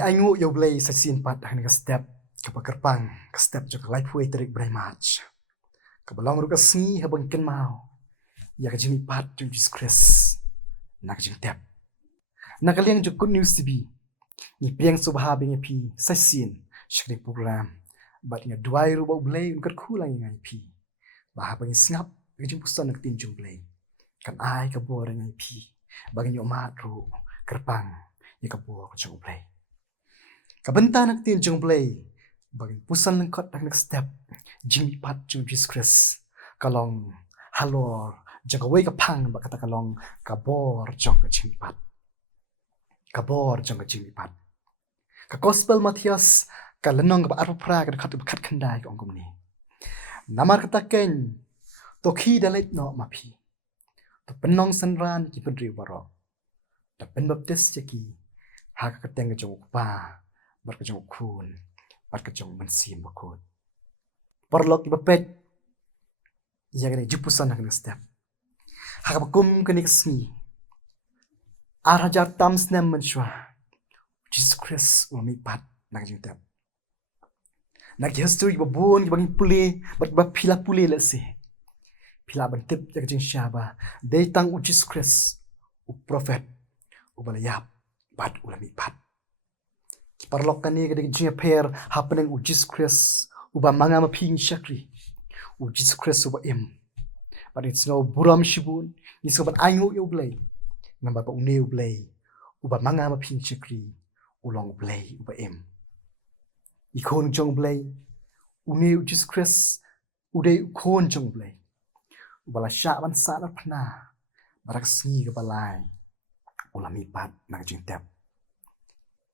aingu U Blei sasin pat dengan step ke pekerpang ke step juga life way terik berai match ke belong ru ke sngi habang ken mau ya ke jimi pat jung Jesus Khrist nak jing tep nak liang ju good news tibi ni piang subha bing pi sasin shri program bat nya duai ru U Blei un ker khulang ngai pi bah bang snap ke jingpuson nak tin U Blei kan ai ke bo ngai pi bagi yo mat ru kerpang ya ke bo U Blei kabenta nak tin U Blei bagi pusan lyngkot nak step jimi pat jung Jesus Khrist kalong halor jaga wei ka pang ba kata kalong kabor jong ka jimi pat kabor jong ka jimi pat ka gospel Mathaios ka lenong ka arupra ka khat khandai ka ongkom ni namar kata ken to khi dalet no mapi to penong sanran ki pedri waro ta pen baptis ki ha ka teng ka jong pa bar ka jong khun bar ka jong mynsiem bakut perlok ki bapet ya gani jingpuson nak step ha ka kum ka ni sngi arajar tam snem menshwa Jesus Khrist umi pat nak jing tep nak history babun ki bangi pule bat pila pule le se pila bantip ya jing syaba dei tang Jesus Khrist u prophet u balayap bat ulami pat ki parlok kani ka jing per happening u Jesus Khrist u ba manga ma ping shakri u Jesus Khrist u ba im but it's no buram shibun ni so bat aingu U Blei namba ba U Blei u ba manga ma ping shakri ulong U Blei u ba im ikon jong Blei u Jesus Khrist u dei kon jong Blei u bala sha ban sa na phna barak sngi ka balai ulami pat nak jing tep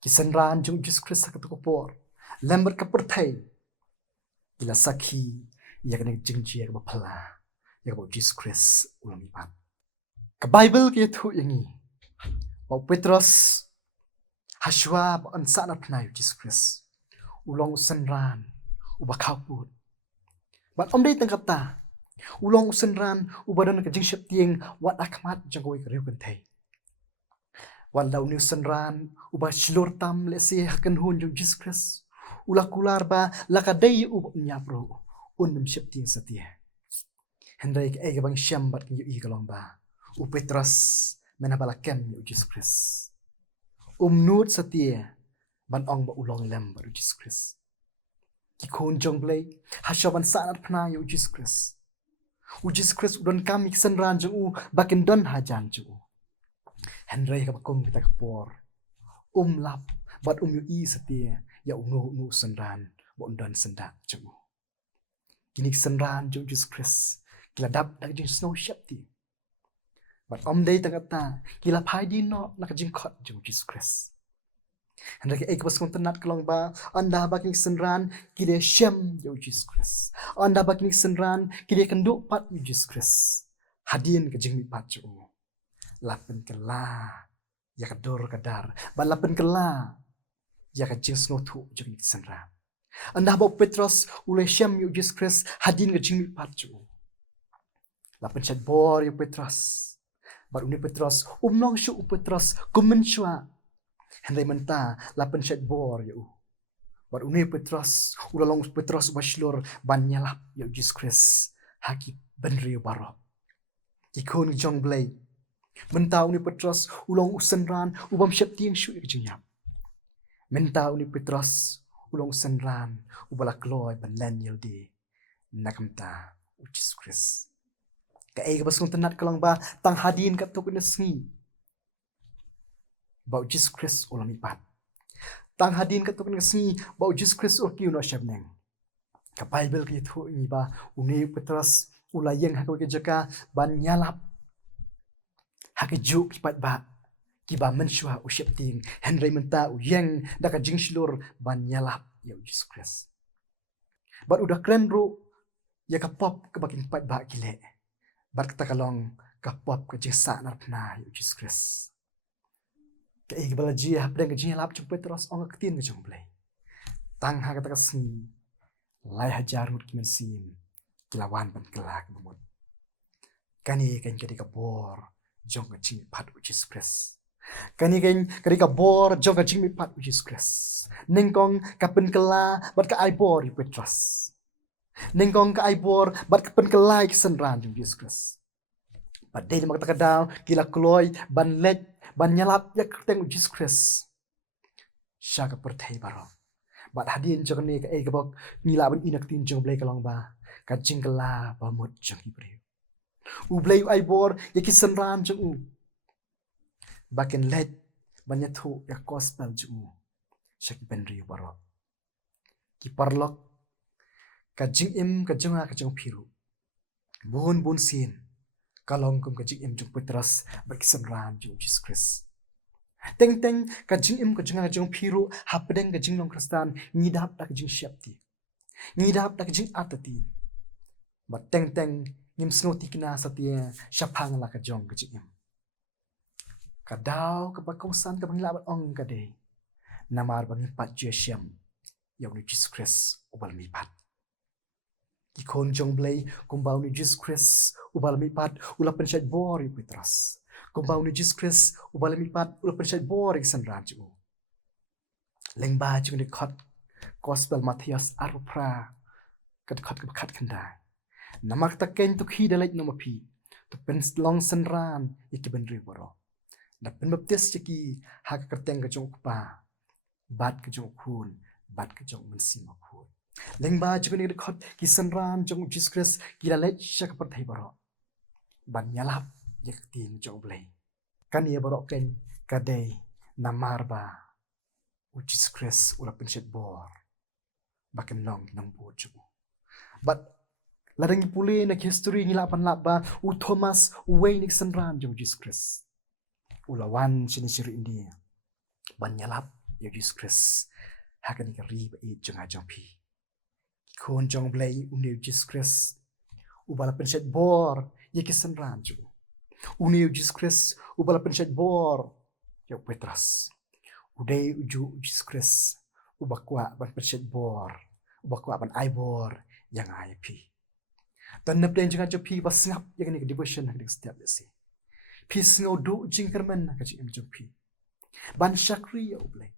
kisanran jong Jesus Khrist ka to por lember ka perthai ila sakhi ya ka jingji ka phala ya ka Jesus Khrist ulami pat ka Bible ke thu yangi ba Petros hashwa an sa na phna Jesus Khrist ulong sanran uba khaput bat omdei tangkata ulong sanran ubadan ka jingshap tieng wat akhmat jangoi ka riu kynthei wan lau new sanran uba shlor tam le se hakan hun jong Jesus Khrist ula kular ba lakadei ub nyapro unum shap tieng satia hendai ka ega bang syam bat yu i kalong ba u Petros menabala kem yu Jesus Khrist nut satia ban ong ba ulong lem ba Jesus Khrist ki kon jong Blei hashaban sanat phna yu Jesus Khrist u Jesus Khrist udon kami sanran jong u bakin don hajan ju henry ka bakom kita kapor lap bat yu i satia ya nu sanran bo don sanda ju kini sanran jong Jesus Khrist kila dap dak jing snow shapti bat dei tangata kila phai di no nak jing khot jong Jesus Khrist hendak ek bas kontenat kelong ba anda baking senran kide syam yo Jesus Khrist anda baking senran kide kenduk pat yo Jesus Khrist hadin ke jingmi pat ju lapen kela ya kador kadar ba lapen kela ya ka jing sno thu jingmi senran anda ba Petros ule syam yo Jesus Khrist hadin ke jingmi pat ju lapen chat bor yo Petros ba uni Petros umnong shu Petros kumen shwa hendai menta lapen chat bor ya bat uni Petros ulalong Petros bashlor ban nyalap ya Jesus Khrist haki benri barok ikon jong Blei menta uni Petros ulong usenran ubam syap tieng shu jinyap menta uni Petros ulong usenran ubala kloy ban lanyel di nakamta Jesus Khrist ka ega basung tenat kalong ba tang hadin kat tok na sngi bau Jesus Khrist ulami pat tang hadin ka tok na sngi bau Jesus Khrist o kiu no shabneng ka Bible ki thu ni ba uni Petros ulayeng ha ko ke jaka ban nyalap ha ke juk pat ba ki ba menshwa u shapting henry menta u yeng da ka jingshlur ban nyalap ya Jesus Khrist bat udah kren ru ya ka pop ka bakin pat ba kile bat kata kalong ka pop ka jesa narpna ya Jesus Khrist ka igbala ji hapdeng ji lap chu Petros ong Ka Ktien ka Blei tang ha kata kasni lai hajar mut mynsiem kilawan ban kelak bumut kani kan kedi ka bor jong ka jing pat Jesus Khrist Kani ka bor jong ka jing mi pat u Jesus Christ. Nengkong ka pen kala bat ka ai bor u Petrus. Nengkong ka ai bor bat ka pen kala ki senran u Jesus Christ. Bat dei mak ta daw kila kloy ban let ban nyalap ya kyrteng u Jesus Christ. Sya ka perthai baro. Bat hadin jong ni ka ka bok ngila ban inak tin jong blai kalong ba. Ka jing kala ba mot jong i breu. U blai u ai bor ya ki senran jong u. Bakin let banyak tu ya gospel jemu syaki benri baro ki parlok ka jingim ka jonga ka jong piru bun sin kalong kum ka jingim jong Petrus baki samran jong Jesus Christ teng ka jingim ka jonga ka jong piru hapdeng ka jinglong Kristan ngidap da ka jing syapti ngidap da ka jing atati but teng ngim snoti kina satia syapang la ka jong ka jingim kadau ka bakausan ka banglabat ong ka de namar bangin pat Jingiaseng yaw ni Jesus Christ ubal mi pat ki kon jong blai kumbau ni Jesus Christ ubal mi pat ula pensat bori Petrus kumbau ni Jesus Christ ubal mi pat ula pensat bori sanran ju lengba ju ni khot gospel Mathaios arupra kat khot ka khat khanda namak ta ken tu khi dalait no mapi tu pen long sanran ikiben ri boro na pen baptis ki ha ka kyrteng ka jong pa bat ka jong khun bat ka jong mynsiem khun lengba jukuni khot ki sanran jong Jesus Christ ki la let shak pat thai baro ban nyalap yak tin jong blai kan ye baro ken ka dei namar ba u Jesus Christ ula pensat bor baken long nang bo ju but ladang pule na history ngila pan lap ba u Thomas uwei ni sanran jong Jesus Christ ula wan sini siri India ban nyalap ya Jesus Christ hakan ka ri ba i jong pi kon jong blai uni Jesus Christ ubala pensat bor ye kisan ranju uni Jesus Christ ubala pensat bor ya Petrus udai uju Jesus Christ ubakwa ban pensat bor ubakwa ban ai bor yang ai pi dan na plan jong pi ba snap yang ni devotion ni step si pi sngo do jingkerman ka jong pi ban shakri ya ublai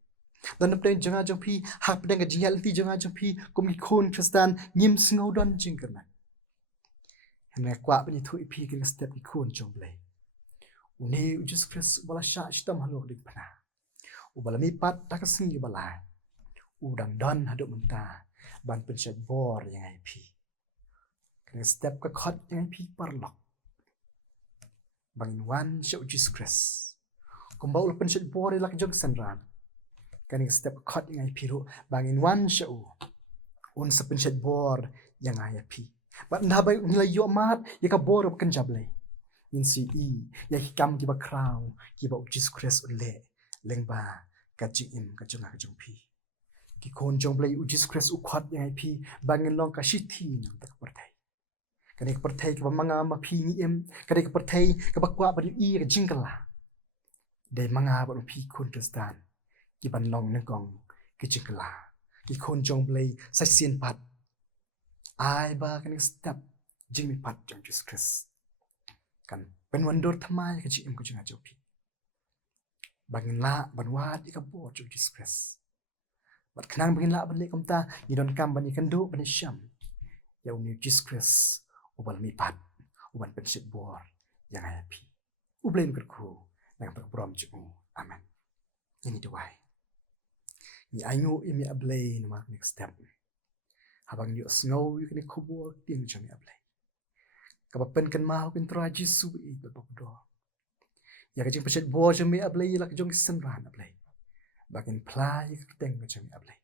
dan na plan jong pi hak pedang jingal ti jong pi kum ki khon Kristan ngim sngo don jingkerman hena kwa bani thu pi ki step ki khon jong blai uni Jesus Christ bala sha shtam halok dik pana ubala mi pat tak sngi bala udang don haduk menta ban pensat bor yang ai pi kena step ka khot yang pi parlok bangin wan sha Jesus Christ kumbau la pensat bor lak jong sanran kani step khot yang ai pi ro bangin wan sha un sa pensat bor yang ai pi but nabai nilai yo mat ya ka bor kan jablai in si ya hikam ki ba crown ki ba Jesus Christ le lengba ka jingim ka jonga ka jong pi ki kon jong blai Jesus Christ u khot yang ai pi bangin long ka shithi nang tak perthai kani ka perthai ka manga ma pi ni em kani ka perthai ka ba kwa ba i ka jingkala de manga ba pi kon Kristan ki ban long nang kong ki jingkala ki kon jong blai sa sien pat ai ba kani step jingmi pat jong Jesus Christ kan pen wandor thamai ka jingim ka jonga jong pi bangin la ban wat ka bo jong Jesus Christ bat khnang bangin la ban le kom ta ni don kam ban kan do ban syam ya uni Jesus Christ ubal mi pat uban pensit bor yang happy ublen kerku nang tak prom ju amen ini doai ni ayu imi ablay nama next step habang ni snow you can kubur ting jami ablay kapapen kan mau kan tra Jisu i babdo ya ka jing pensit bor jami ablay la ka jong sanran ablay bakin plai kyrteng jami ablay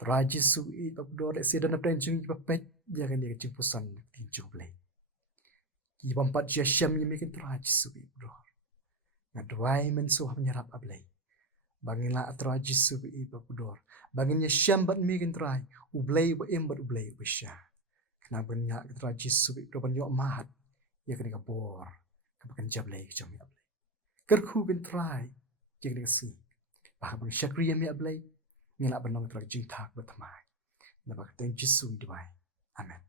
tra Jisu i babdo de sedan ablay jing papet ya kan ni jingpuson ting ju ablay ki pampat Jingiaseng yemi kan tra Jisu i bro ngadwai menso menyerap ablay bangin la tra Jisu i babdo bangin ya syam bat mi kan trai ublay ba em bat ublay ba sya kena banya tra Jisu i ban yo mat ya kan ka bor ka kan jablay ka jami ablay kerku kan trai ya kan si bah bang syakri yemi ablay ngila banong tra jingthak ba thamai na ba ten Jisu i dwai amen